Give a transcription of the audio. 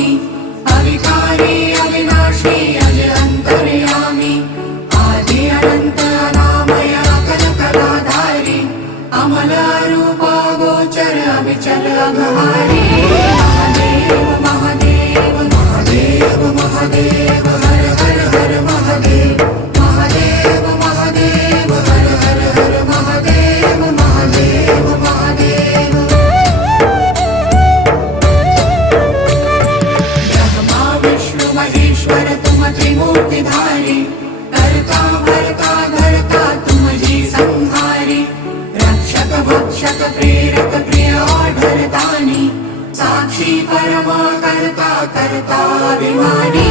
स्वामी अविकारी अविनाशी अज अंतर्यामी आदि अनंत अनामय अकल कलाधारी अमल रूप गोचर अविचल अघहारी महादेव महादेव महादेव महादेव हर हर हर महादेव महादेव महादेव हर हर हर महादेव महादेव महादेव ब्रह्मा विष्णु महेश्वर तुम त्रिमूर्तिधारी कर्ता भर्ता धर्ता तुम जी संहारी रक्षक भक्षक प्रेरक प्रिय आढरतानी साक्षी परमा कर्ता कर्ता अभिमानी